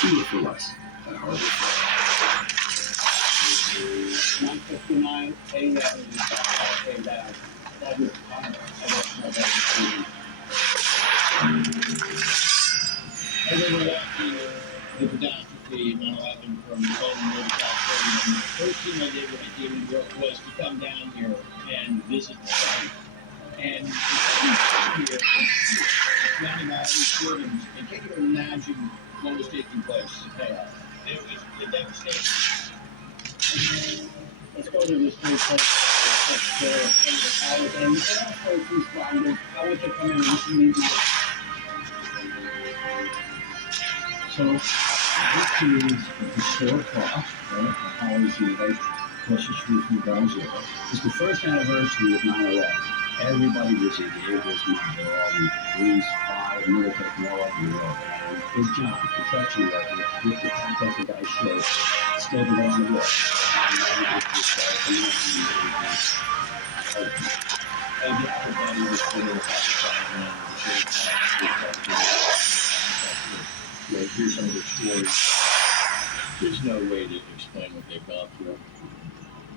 Do it for less at Harbor Freight. 9:59 a.m. came down. That was and they were watching the catastrophe 9/11 from Golden, California. And the first thing I did when I came to New York was to come down here and visit the site. And here, surrounding all these buildings, and can you imagine what was taking place? Chaos. It was the devastation. Let's go to this great place and the first responders. I want to come in and listen to you. So this is a historic cross, right? The Holly's right across the street from Ground Zero. It's the first anniversary of 9/11. Everybody was here. It was they're all in police, fire, military, from all over the world. And Big John, construction worker, with the contractor guy showed, still around the world. And everybody was still here's some of the stories. There's no way to explain what they've gone through.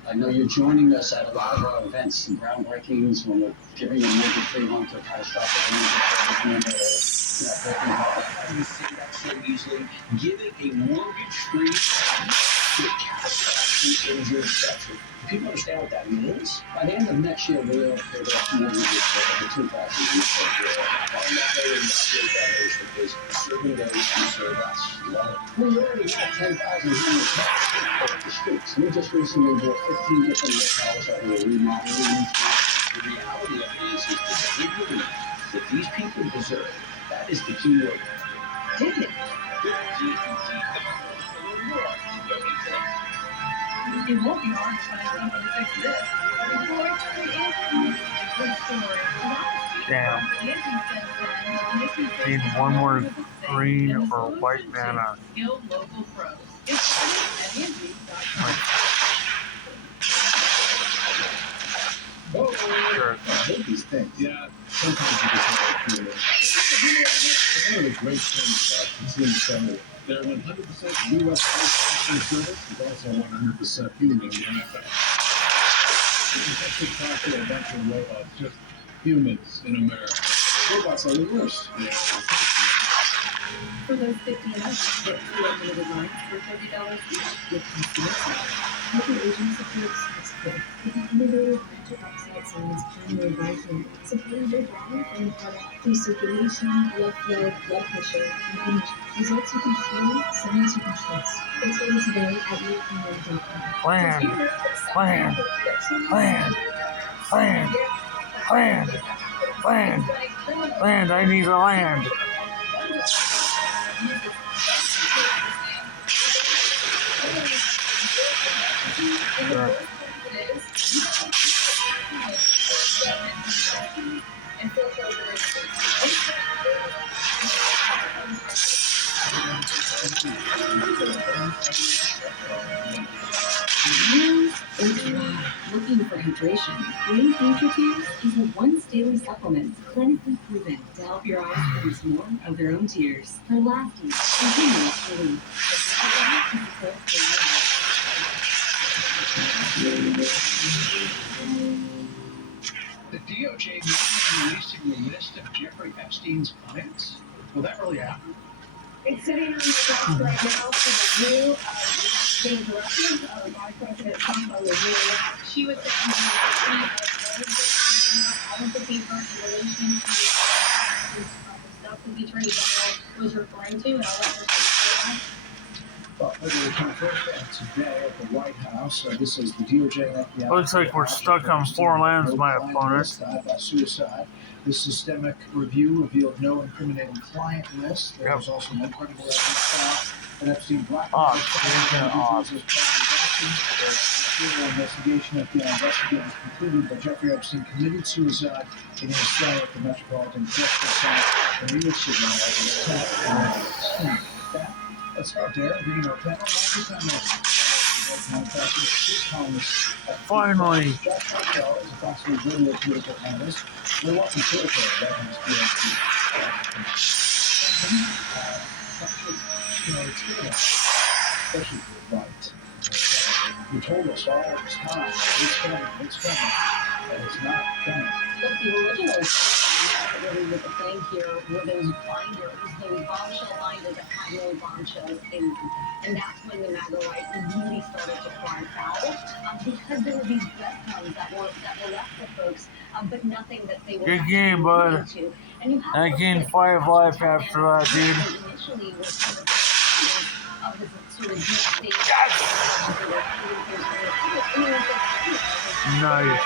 I know you're joining us at a lot of our events and groundbreakings when we're giving a major treatment to catastrophic how do you say that so easily? Giving a mortgage-free to a catastrophic injured veteran. People understand what that means? By the end of next year, we'll pay off mortgages for over 2,000 years. Our motto in that foundation is serving those who serve us. We already have 10,000 homeless off the streets. We just recently bought 15 different hotels that we're remodeling. The reality of it is the dignity that these people deserve. That is the key word. Dignity. It won't be hard to find someone to fix this. Good story. Damn. Need one more green or white mana. Skilled local pros. It's free at Angie.com. Sure. I hate these things. Yeah, sometimes you just want to feel it. One of the great things about Consumer Center, they're 100% U.S. customer service is also 100% human manifest. You can just talk to a bunch of robots, just humans in America. Robots are the worst. Yeah. For those 50 and up, get 3 unlimited lines for $30 each with Consumer Center. Local agent support starts quick with an innovative mental upside science primary advisement, supporting your body and heart through circulation, blood flow, blood pressure, and energy. Results you can feel, science you can trust. It's ready today at yourpm.com. Land. I need a land. Sure. Looking for hydration? Green NutriTears is a once-daily supplement clinically proven to help your eyes produce more of their own tears for lasting, continuous relief. The DOJ may be releasing the list of Jeffrey Epstein's clients. Will that really happen? It's sitting on the desk right now for review. Being directed by President Trump on review. She was saying all of the paper in relation to the stuff that the Attorney General was referring to, and I'll let her speak to that. Well, we're going to confirm that today at the White House. This is the DOJ and FBI. Looks like we're stuck on 4 lands, my opponent. By suicide. The systemic review revealed no incriminating client list. There was also no credible evidence found that Epstein blackmailed The investigation FBI investigators concluded that Jeffrey Epstein committed suicide in his cell at the Metropolitan Correctional Center in New York City on August 10th. Let's start there. Bringing our panel. Finally. We're watching critical about his You know, it's good, especially if you're right. You told us all this time, it's coming, and it's not coming. Look, the original really with the thing here were those binders, those bombshell binders that had no bombshells in them. And that's when the MAGA right really started to cry foul, because there were these breadcrumbs that were left for folks, but nothing that they were Good actually game, bud. into. And you have I folks gained that 5 life tell after them that, dude. they initially were sort of of this sort of deep state. Nice.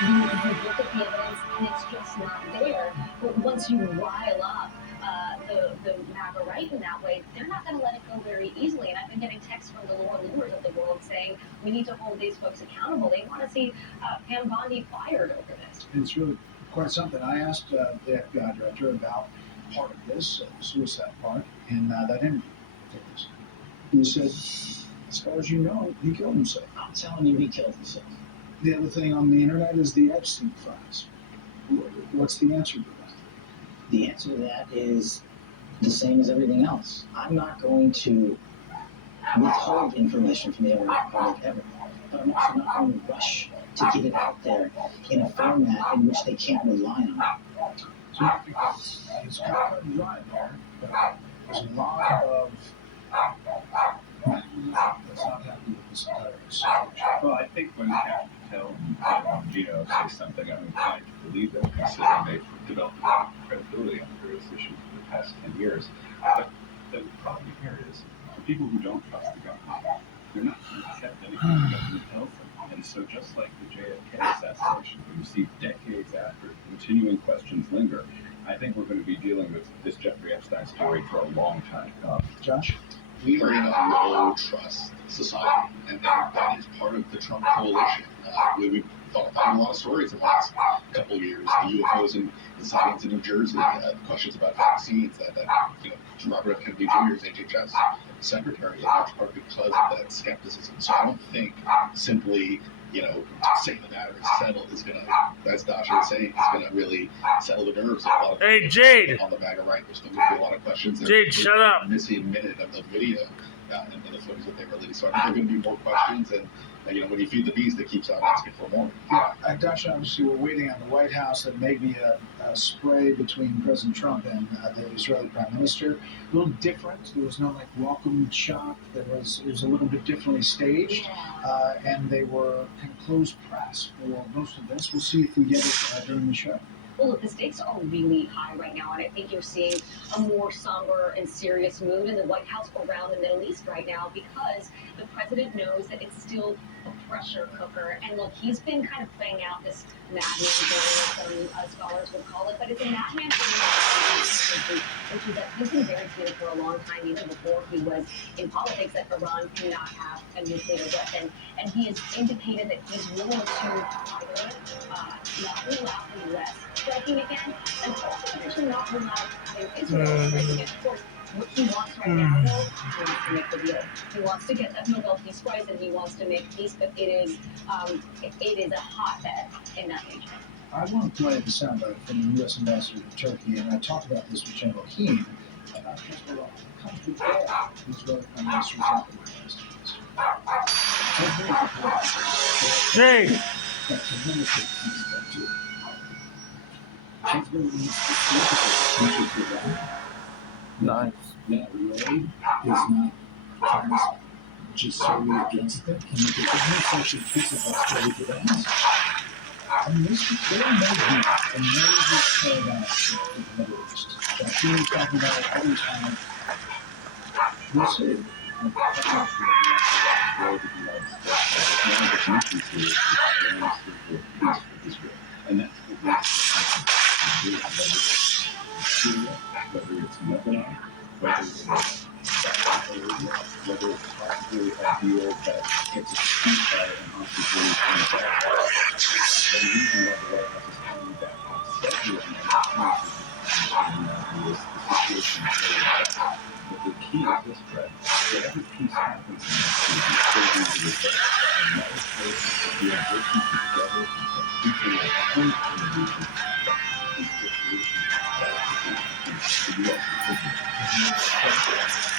You look at the evidence and it's just not there. But once you rile up the MAGA right in that way, they're not going to let it go very easily. And I've been getting texts from the Laura Loomers of the world saying we need to hold these folks accountable. They want to see Pam Bondi fired over this. It's really quite something. I asked the FBI director about part of this, the suicide part, in that interview. He said, as far as you know, he killed himself. I'm telling you, he killed himself. The other thing on the internet is the Epstein files. What's the answer to that? The answer to that is the same as everything else. I'm not going to withhold information from the American public ever, but I'm also not going to rush to get it out there in a format in which they can't rely on it. So I think it's kind of cut and dry there, but there's a lot of that's not happy with this entire situation. Well, I think when Captain Patel and Gino say something, I'm inclined to believe them, considering they've developed a lot of credibility on various issues for the past 10 years. But the problem here is, for people who don't trust the government, they're not going to accept anything the government tells them. And so just like the JFK assassination, we received decades after, continuing questions linger, I think we're going to be dealing with this Jeffrey Epstein story for a long time to come. Josh? We are in a low trust society, and that is part of the Trump coalition. We've found a lot of stories in the last couple of years. The UFOs and the sightings in New Jersey, questions about vaccines that Robert F. Kennedy Jr. is HHS secretary, in large part because of that skepticism. So I don't think simply saying the matter is settled is going to, as Dasha was saying, is going to really settle the nerves of a lot of Hey, Jade! on the MAGA right. There's still going to be a lot of questions. Jade, shut up! Missing a minute of the video and the footage that they released. So I think there are going to be more questions, and when you feed the beast, it keeps on asking for more. Yeah, Dasha, obviously we're waiting on the White House and maybe a spray between President Trump and the Israeli Prime Minister. A little different. There was no welcome shot. It was a little bit differently staged, and they were kind of closed press for most of this. We'll see if we get it during the show. Well, look, the stakes are really high right now, and I think you're seeing a more somber and serious mood in the White House around the Middle East right now because the president knows that it's still a pressure cooker. And look, he's been kind of playing out this madman game, as some scholars would call it, but it's a madman game, which is that he's been very clear for a long time, even before he was in politics, that Iran cannot have a nuclear weapon. And he has indicated that he's willing to either not rule out the U.S. striking again, and also potentially not rule out Israel striking again. Of course, what he wants right now, though, he wants to make the deal. He wants to get that Nobel Peace Prize, and he wants to make peace, but it is a hotbed in that region. I want to play the soundbite from the U.S. Ambassador to Turkey, and I talked about this with General Keane about just what comes with that. The Israeli Prime Minister is not the Jade! That's a limited peace, but too. She's going to need specific for that. Nice. That raid is not China's just solely against it. And if there's no such piece of hostility for that. And this there may be a major paradox in the Middle East. She was talking about it all the time. We'll see. And that's Syria, whether it's Lebanon, whether it's possibly a deal that gets a ceasefire and hostage the reason why the White House is holding back on settling the situation but the key is this, Brett. Whatever peace happens in this region, it's going to be the result of another person being working together and people will come to the region that peace solution that the U.S. is looking for.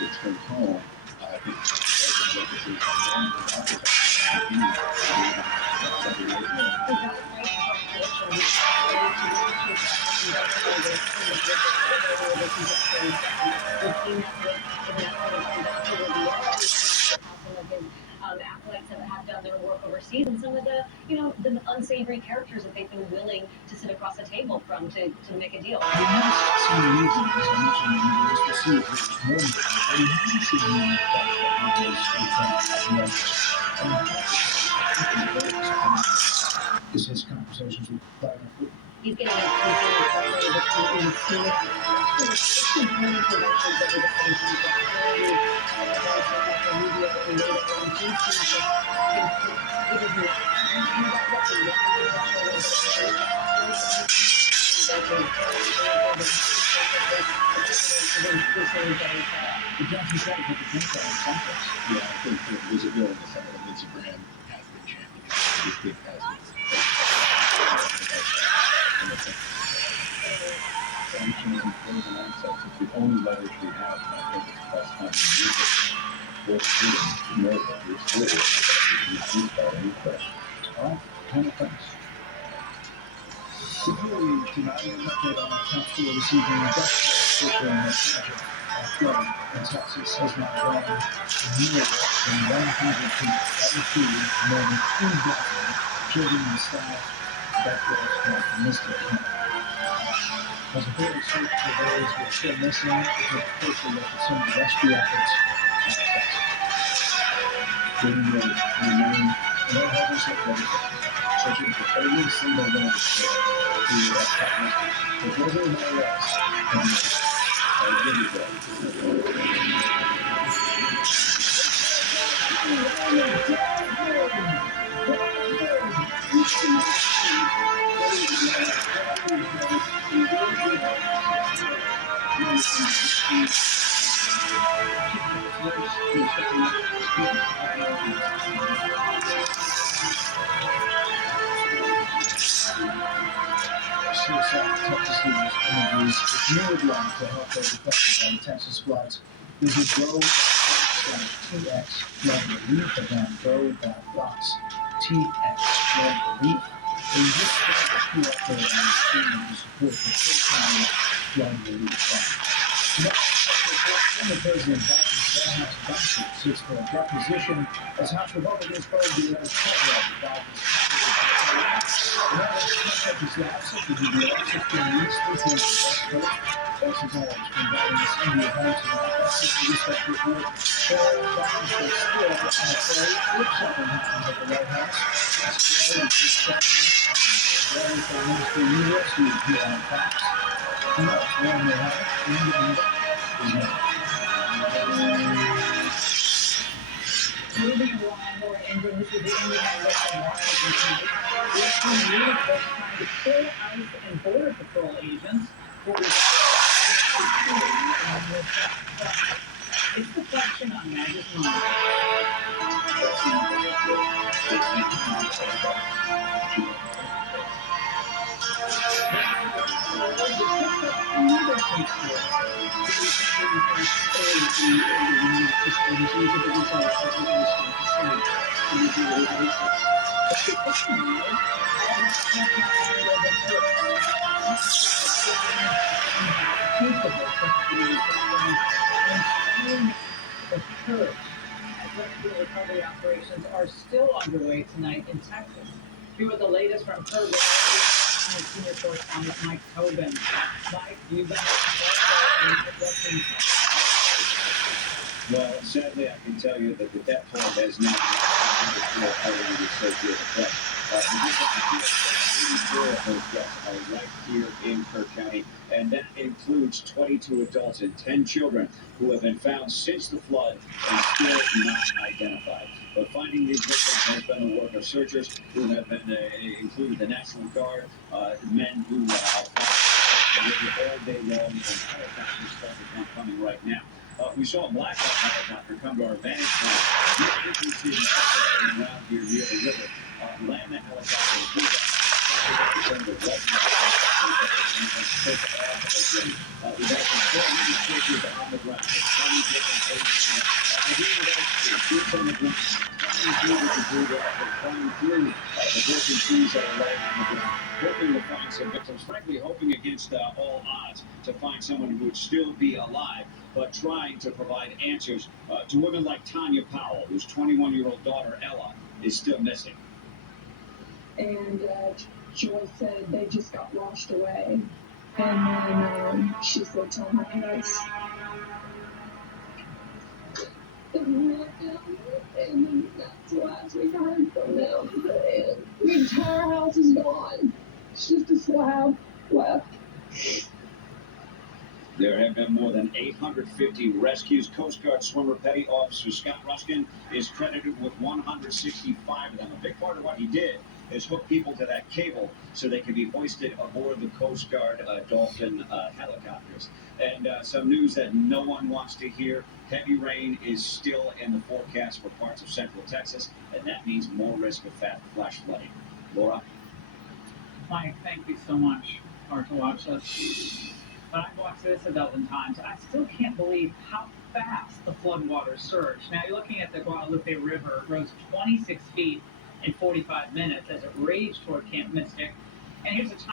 Returned home. I think acolytes that have done their work overseas, and some of the, the unsavory characters that they've been willing to sit across the table from to make a deal. We haven't seen music, as I mentioned in the list, we'll see if it's more than that, but we haven't seen more depth on those returns. Is his conversations with Vladimir Putin. He's getting a consumer frustrated with Putin. It's important to mention that the sanctions that Hillary the media and later on he sees it is The Johnson Senate put the Democrat on Congress. Yeah, I think there's a bill in the Senate that Lindsey Graham has been championing. This big Sanctions and frozen assets is the only leverage we have, and I think it's the best time to use it. Force Putin to know that you're serious about these by any threat. All right, kind of thanks. Superior tonight, an update on the top floor this evening. Industrial in the project flooding in Texas has not gone near less than 100 people. That was treated more than 2 dozen children and staff that was from Mystic County. As a very search for those who are still missing, we took a closer look at some of the rescue efforts in Texas. During the remain in all levels of dedication, searching for every single one of the children who were at with whether or not else from Texas News Images with new headlines to help those affected by the Texas floods. Visit go.fox.tx flood relief again, go.fox TX flood relief. And just click the QR code on the screen to support the full-time flood relief fund. Next, former President Biden's White House counsel sits for a deposition as House Republicans probe the alleged cover-up of Biden's such as the absence of the access to the East Coast and the West Coast. Texas always providing this India House and access to this report. So, doctors are still, I'm afraid, if something happens at the White House, that's why it's Prime Minister U.S. who is here on Fox. Who knows? One may have it, and is not. Moving along, more Ingram, this is the Indiana local Washington tonight. Western Union was trying to kill ICE and Border Patrol agents for it's the question on Mag's mind. Recovery operations are still underway tonight in Texas. Here with the latest from Kerr, senior correspondent Mike Tobin. Mike, you've been well, sadly, I can tell you that the death toll has not been the Associated Press. 84 of those deaths are right here in Kerr County, and that includes 22 adults and 10 children who have been found since the flood and still not identified. But finding these victims has been the work of searchers who have been included the National Guard, men who are all day long, and helicopters one coming right now. We saw a Black Hawk helicopter come to our vantage point. You can see them operating around here near the river. Land the helicopter. We've got some searchers on the ground. 20 different agencies. Troops on the ground. Coming through the broken trees that are laying on the ground, hoping to find some victims. Frankly, hoping against all odds to find someone who would still be alive, but trying to provide answers to women like Tanya Powell, whose 21-year-old daughter Ella is still missing. And Joy said they just got washed away. And then she said, tell my parents. And then that's the last we heard from them. And the entire house is gone. It's just a slab left. There have been more than 850 rescues. Coast Guard swimmer Petty Officer Scott Ruskin is credited with 165 of them. A big part of what he did is hook people to that cable so they can be hoisted aboard the Coast Guard Dolphin helicopters. And some news that no one wants to hear. Heavy rain is still in the forecast for parts of central Texas, and that means more risk of flash flooding. Laura? Mike, thank you so much. Hard to watch this. But I've watched this a dozen times. I still can't believe how fast the floodwaters surged. Now you're looking at the Guadalupe River. It rose 26 feet in 45 minutes as it raged toward Camp Mystic. And here's a time